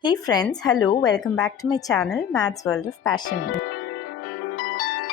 Hey friends, hello, welcome back to my channel, Mads World of Passion.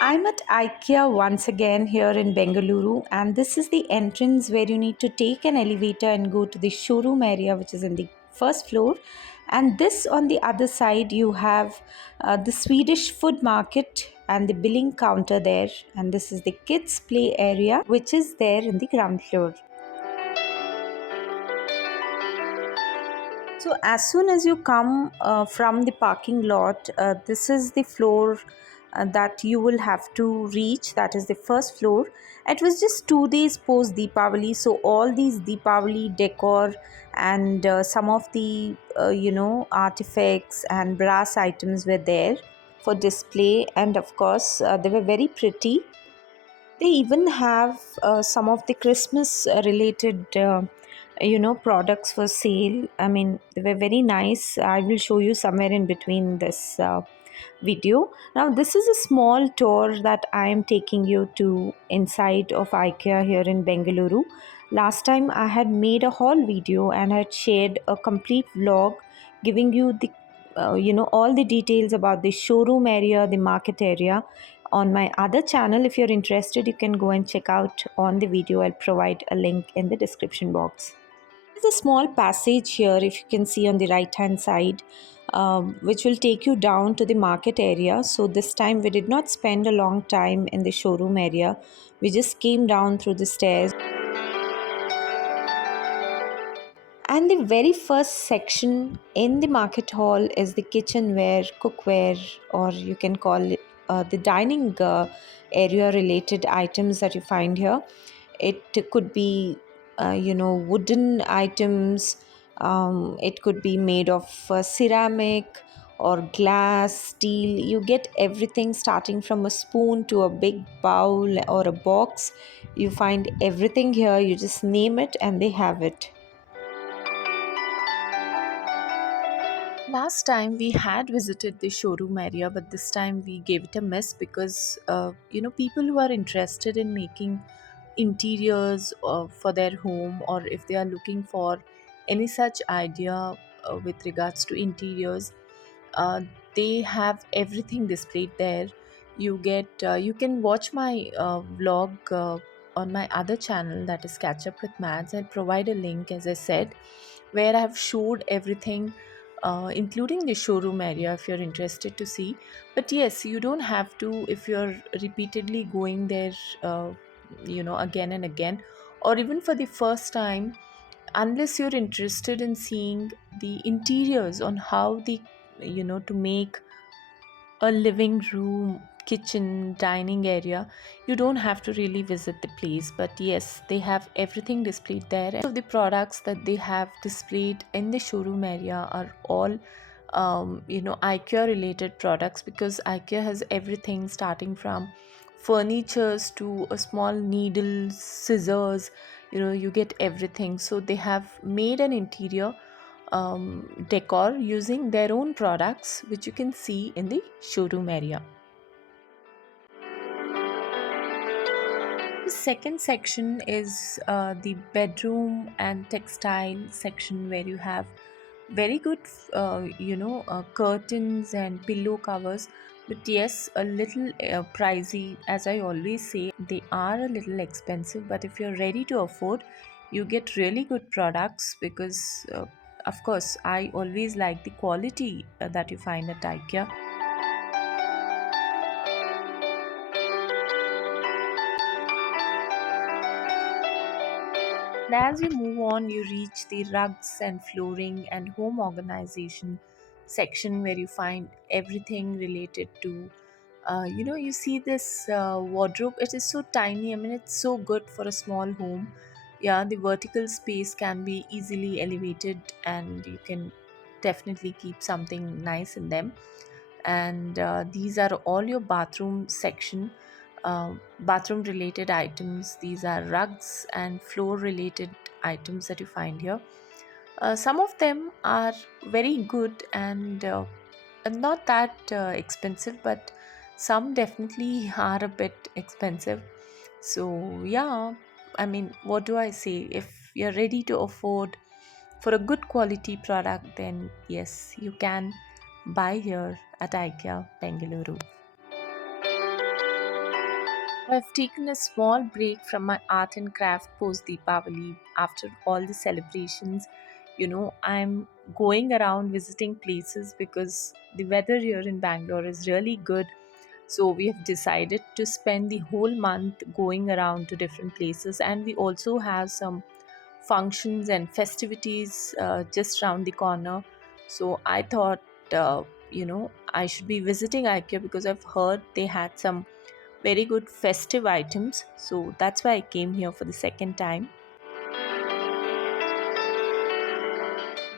I'm at IKEA once again here in Bengaluru, and this is the entrance where you need to take an elevator and go to the showroom area, which is in the first floor. And this on the other side, you have the Swedish food market and the billing counter there. And this is the kids' play area, which is there in the ground floor. So as soon as you come from the parking lot, this is the floor that you will have to reach. That is the first floor. It was just 2 days post Deepavali, so all these Deepavali decor and some of the artifacts and brass items were there for display, and of course they were very pretty. They even have some of the Christmas related products for sale. I mean, they were very nice. I will show you somewhere in between this video. Now this is a small tour that I am taking you to inside of IKEA here in Bengaluru. Last time I had made a haul video and had shared a complete vlog giving you the all the details about the showroom area, the market area on my other channel. If you're interested, you can go and check out on the video. I'll provide a link in the description box. There's a small passage here, if you can see on the right hand side, which will take you down to the market area. So this time we did not spend a long time in the showroom area. We just came down through the stairs. And the very first section in the market hall is the kitchenware, cookware, or you can call it the dining area related items that you find here. It could be, wooden items. It could be made of ceramic or glass, steel. You get everything starting from a spoon to a big bowl or a box. You find everything here. You just name it and they have it. Last time we had visited the showroom area, but this time we gave it a miss because people who are interested in making interiors for their home, or if they are looking for any such idea with regards to interiors, uh, they have everything displayed there. You can watch my vlog on my other channel, that is Catch Up with Mads. I'll provide a link, as I said, where I have showed everything, including the showroom area, if you're interested to see. But yes, you don't have to if you're repeatedly going there, again and again, or even for the first time, unless you're interested in seeing the interiors on how the to make a living room, kitchen, dining area. You don't have to really visit the place, but yes, they have everything displayed there. And of the products that they have displayed in the showroom area are all IKEA related products, because IKEA has everything starting from furnitures to a small needles, scissors. You get everything. So they have made an interior decor using their own products, which you can see in the showroom area. The second section is the bedroom and textile section, where you have very good curtains and pillow covers. But yes, a little pricey. As I always say, they are a little expensive, but if you're ready to afford, you get really good products, because of course I always like the quality that you find at IKEA. And as you move on, you reach the rugs and flooring and home organization section, where you find everything related to, you see this wardrobe. It is so tiny. I mean, it's so good for a small home. Yeah, the vertical space can be easily elevated, and you can definitely keep something nice in them. And these are all your bathroom section, bathroom related items. These are rugs and floor related items that you find here. Some of them are very good and not that expensive, but some definitely are a bit expensive. So yeah, I mean, what do I say? If you're ready to afford for a good quality product, then yes, you can buy here at IKEA Bengaluru. I've taken a small break from my art and craft post Deepavali after all the celebrations. I'm going around visiting places because the weather here in Bangalore is really good. So we have decided to spend the whole month going around to different places, and we also have some functions and festivities just around the corner. So I thought, I should be visiting IKEA because I've heard they had some very good festive items. So that's why I came here for the second time.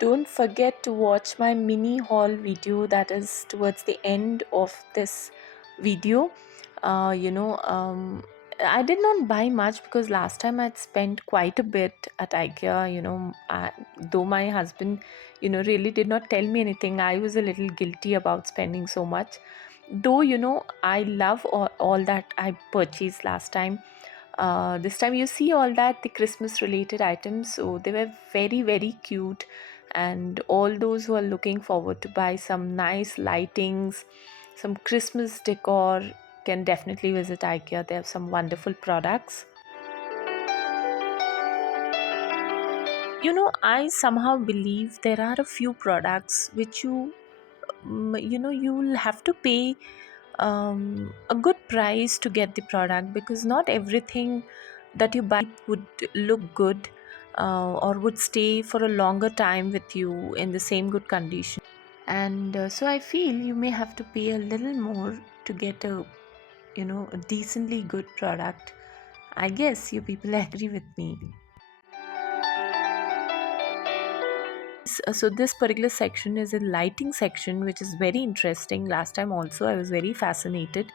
Don't forget to watch my mini haul video that is towards the end of this video. uh, you know um, I did not buy much because last time I'd spent quite a bit at IKEA. Though my husband really did not tell me anything, I was a little guilty about spending so much. Though I love all that I purchased last time. This time you see all that the Christmas related items, so they were very very cute. And all those who are looking forward to buy some nice lightings, some Christmas decor, can definitely visit IKEA. They have some wonderful products. I somehow believe there are a few products which you'll have to pay a good price to get the product, because not everything that you buy would look good or would stay for a longer time with you in the same good condition. And so I feel you may have to pay a little more to get a decently good product. I guess you people agree with me. So this particular section is a lighting section, which is very interesting. Last time also I was very fascinated.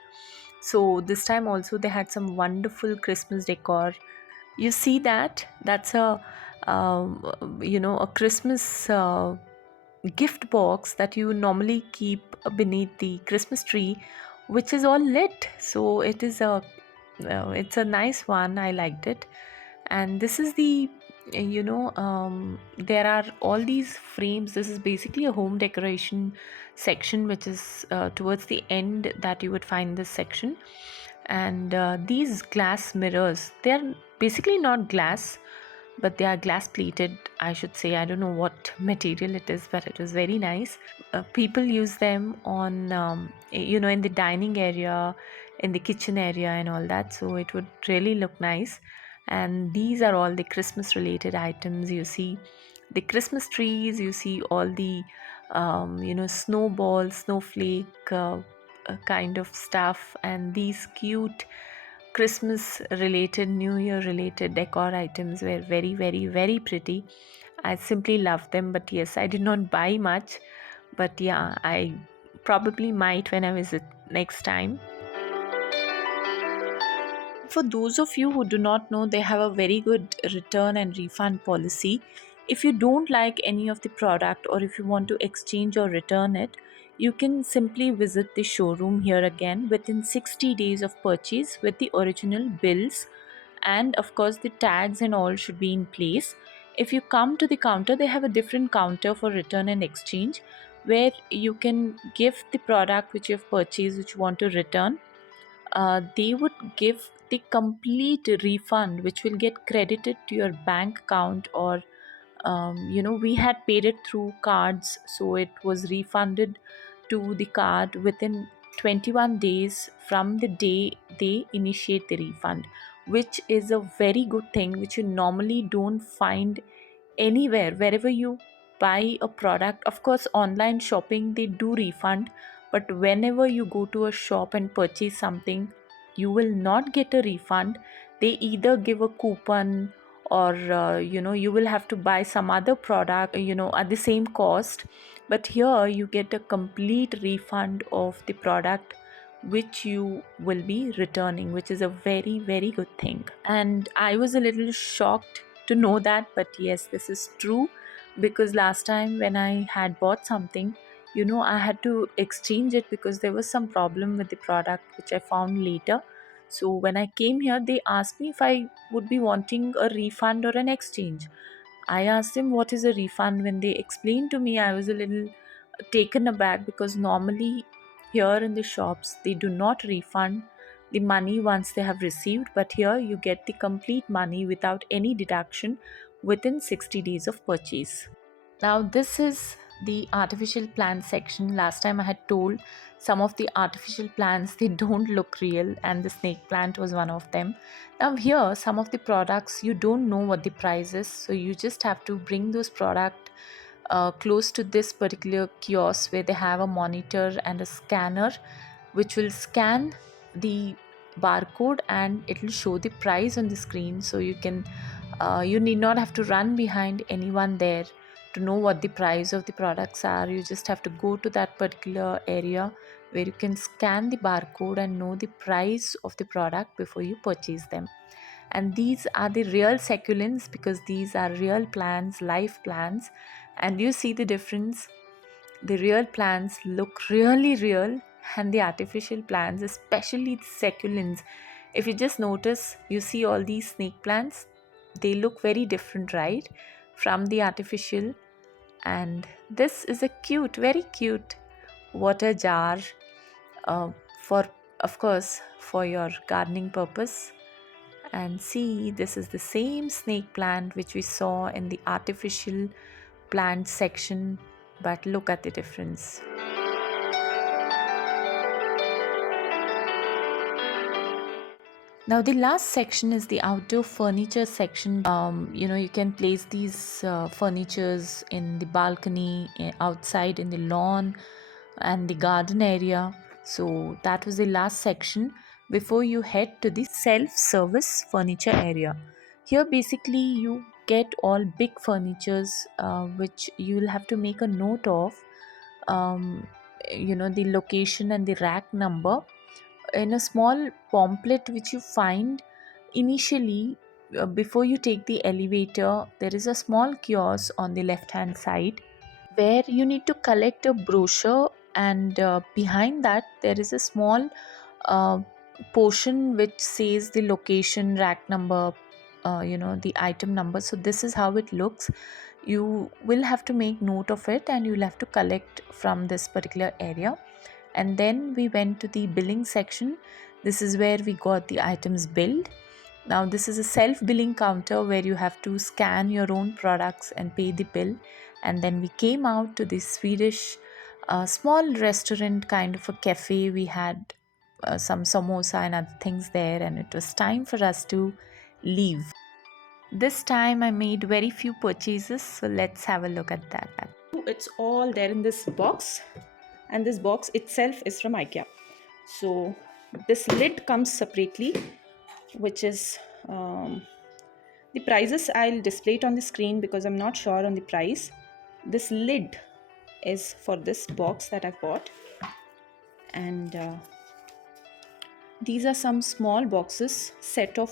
So this time also they had some wonderful Christmas decor. You see that? That's a Christmas gift box that you normally keep beneath the Christmas tree, which is all lit. So it's a nice one. I liked it. And this is there are all these frames. This is basically a home decoration section, which is towards the end that you would find this section. And these glass mirrors, they're basically not glass, but they are glass plated, I should say. I don't know what material it is, but it was very nice. People use them on in the dining area, in the kitchen area and all that, so it would really look nice. And these are all the Christmas related items. You see the Christmas trees, you see all the snowball, snowflake kind of stuff, and these cute Christmas related, New Year related decor items were very, very, very pretty. I simply love them. But yes, I did not buy much. But yeah, I probably might when I visit next time. For those of you who do not know, they have a very good return and refund policy. If you don't like any of the product, or if you want to exchange or return it, you can simply visit the showroom here again within 60 days of purchase with the original bills, and of course the tags and all should be in place. If you come to the counter, they have a different counter for return and exchange, where you can give the product which you have purchased, which you want to return. They would give the complete refund, which will get credited to your bank account. Or we had paid it through cards, so it was refunded to the card within 21 days from the day they initiate the refund, which is a very good thing, which you normally don't find anywhere. Wherever you buy a product, of course online shopping they do refund, but whenever you go to a shop and purchase something, you will not get a refund. They either give a coupon, or you will have to buy some other product at the same cost. But here you get a complete refund of the product which you will be returning, which is a very very good thing. And I was a little shocked to know that, but yes, this is true. Because last time when I had bought something, I had to exchange it because there was some problem with the product which I found later. So when I came here, they asked me if I would be wanting a refund or an exchange. I asked them what is a refund. When they explained to me, I was a little taken aback, because normally here in the shops they do not refund the money once they have received, but here you get the complete money without any deduction within 60 days of purchase. Now, this is the artificial plant section. Last time I had told some of the artificial plants they don't look real, and the snake plant was one of them. Now, here, some of the products you don't know what the price is, so you just have to bring those product close to this particular kiosk where they have a monitor and a scanner which will scan the barcode and it will show the price on the screen, so you need not have to run behind anyone there to know what the price of the products are. You just have to go to that particular area where you can scan the barcode and know the price of the product before you purchase them. And these are the real succulents, because these are real plants, live plants. And you see the difference. The real plants look really real, and the artificial plants, especially the succulents, if you just notice, you see all these snake plants, they look very different, right, from the artificial. And this is a cute, very cute water jar, uh, for, of course, for your gardening purpose. And see, this is the same snake plant which we saw in the artificial plant section, but look at the difference. Now, the last section is the outdoor furniture section. You can place these furnitures in the balcony, outside in the lawn, and the garden area. So, that was the last section before you head to the self service furniture area. Here, basically, you get all big furnitures which you will have to make a note of, um, the location and the rack number in a small pamphlet which you find initially. Before you take the elevator, there is a small kiosk on the left hand side where you need to collect a brochure, and behind that there is a small uh, portion which says the location, rack number, the item number. So this is how it looks. You will have to make note of it, and you'll have to collect from this particular area. And then we went to the billing section. This is where we got the items billed. Now, this is a self billing counter where you have to scan your own products and pay the bill. And then we came out to this Swedish small restaurant, kind of a cafe. We had some samosa and other things there, and it was time for us to leave. This time I made very few purchases, so let's have a look at that. It's all there in this box, and this box itself is from IKEA. So this lid comes separately, which is the prices I'll display it on the screen because I'm not sure on the price. This lid is for this box that I've bought, and these are some small boxes, set of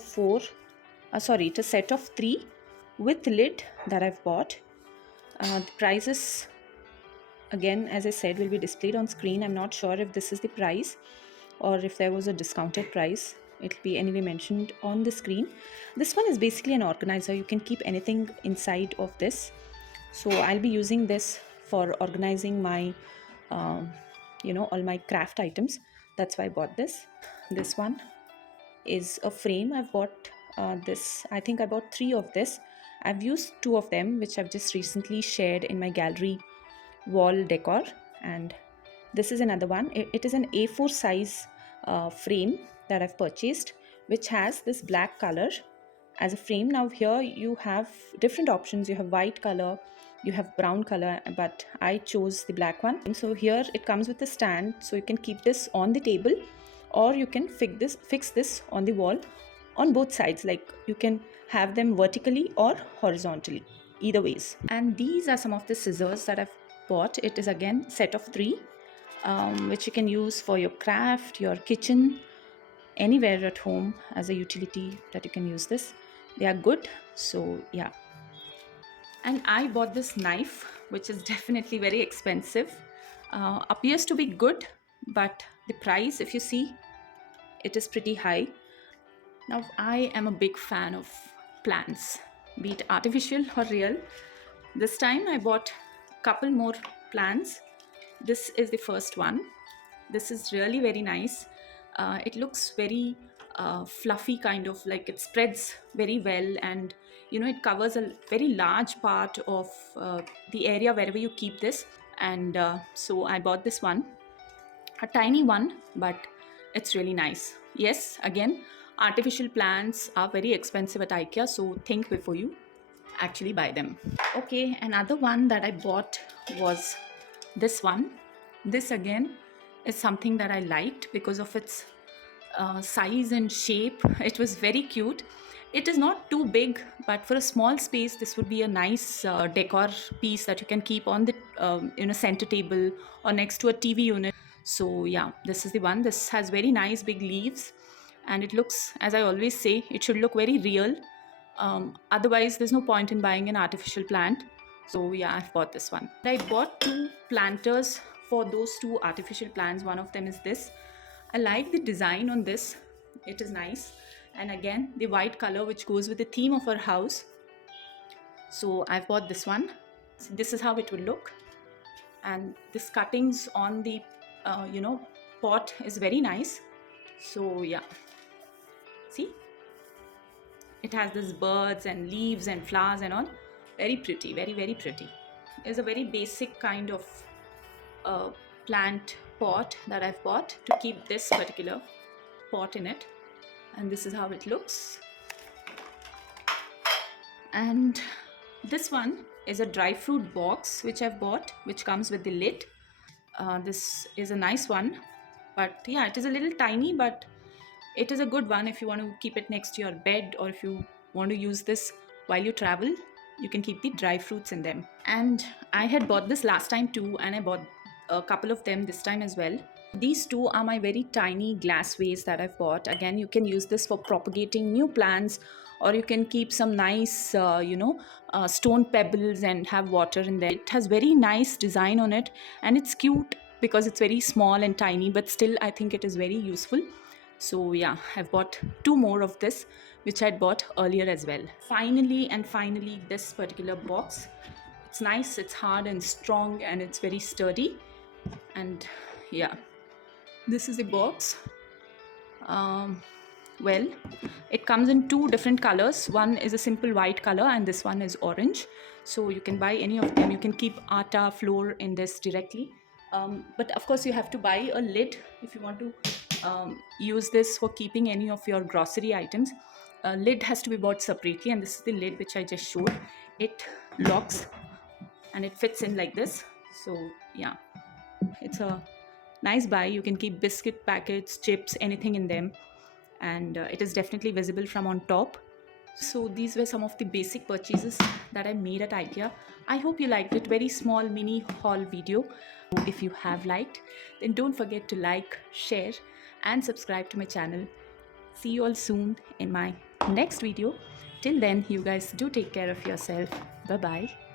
it's a set of 3 with lid that I've bought. The prices, again, as I said, will be displayed on screen. I'm not sure if this is the price or if there was a discounted price. It'll be anyway mentioned on the screen. This one is basically an organizer. You can keep anything inside of this. So I'll be using this for organizing my all my craft items. That's why I bought this. This one is a frame. I've bought this. I think I bought 3 of this. I've used 2 of them, which I've just recently shared in my gallery wall decor. And this is another one. It is an A4 size frame that I've purchased, which has this black color as a frame. Now here you have different options. You have white color, you have brown color, but I chose the black one. And so here it comes with a stand, so you can keep this on the table, or you can fix this on the wall on both sides. Like you can have them vertically or horizontally, either ways. And these are some of the scissors that I've bought. It is again set of 3, which you can use for your craft, your kitchen, anywhere at home as a utility that you can use this. They are good. So yeah. And I bought this knife, which is definitely very expensive. Appears to be good, but the price, if you see, it is pretty high. Now I am a big fan of plants. be it artificial or real. This time I bought a couple more plants. This is the first one. This is really very nice. It looks very fluffy, kind of like it spreads very well, and it covers a very large part of the area wherever you keep this. And so I bought this one, a tiny one, but it's really nice. Yes, again, artificial plants are very expensive at IKEA, so think before you actually buy them. Okay, another one that I bought was this one. This again is something that I liked because of its size and shape. It was very cute. It is not too big, but for a small space this would be a nice decor piece that you can keep on the center table or next to a TV unit. So yeah, this is the one. This has very nice big leaves, and it looks, as I always say, it should look very real. Otherwise there's no point in buying an artificial plant. So yeah, I've bought this one. I bought two planters for those two artificial plants. One of them is this. I like the design on this. It is nice, and again the white color which goes with the theme of our house. So I've bought this one. So this is how it will look, and this cuttings on the pot is very nice. So yeah, see, it has this birds and leaves and flowers and all. Very pretty, very very pretty. It's a very basic kind of plant pot that I've bought to keep this particular pot in it, and this is how it looks. And this one is a dry fruit box which I've bought, which comes with the lid. This is a nice one, but yeah, it is a little tiny, but it is a good one if you want to keep it next to your bed, or if you want to use this while you travel, you can keep the dry fruits in them. And I had bought this last time too, and I bought a couple of them this time as well. These two are my very tiny glass vase that I've bought. Again, you can use this for propagating new plants, or you can keep some nice stone pebbles and have water in there. It has very nice design on it, and it's cute because it's very small and tiny, but still I think it is very useful. So yeah, I've bought two more of this, which I'd bought earlier as well. Finally, this particular box. It's nice, it's hard and strong, and it's very sturdy. And yeah, this is the box. Well, it comes in two different colors. One is a simple white color, and this one is orange. So you can buy any of them. You can keep atta, flour in this directly. But of course you have to buy a lid if you want to use this for keeping any of your grocery items. A lid has to be bought separately, and this is the lid which I just showed. It locks and it fits in like this. So yeah, it's a nice buy. You can keep biscuit packets, chips, anything in them, and it is definitely visible from on top. So these were some of the basic purchases that I made at IKEA. I hope you liked it. Very small mini haul video. If you have liked, then don't forget to like, share and subscribe to my channel. See you all soon in my next video. Till then, you guys do take care of yourself. Bye bye.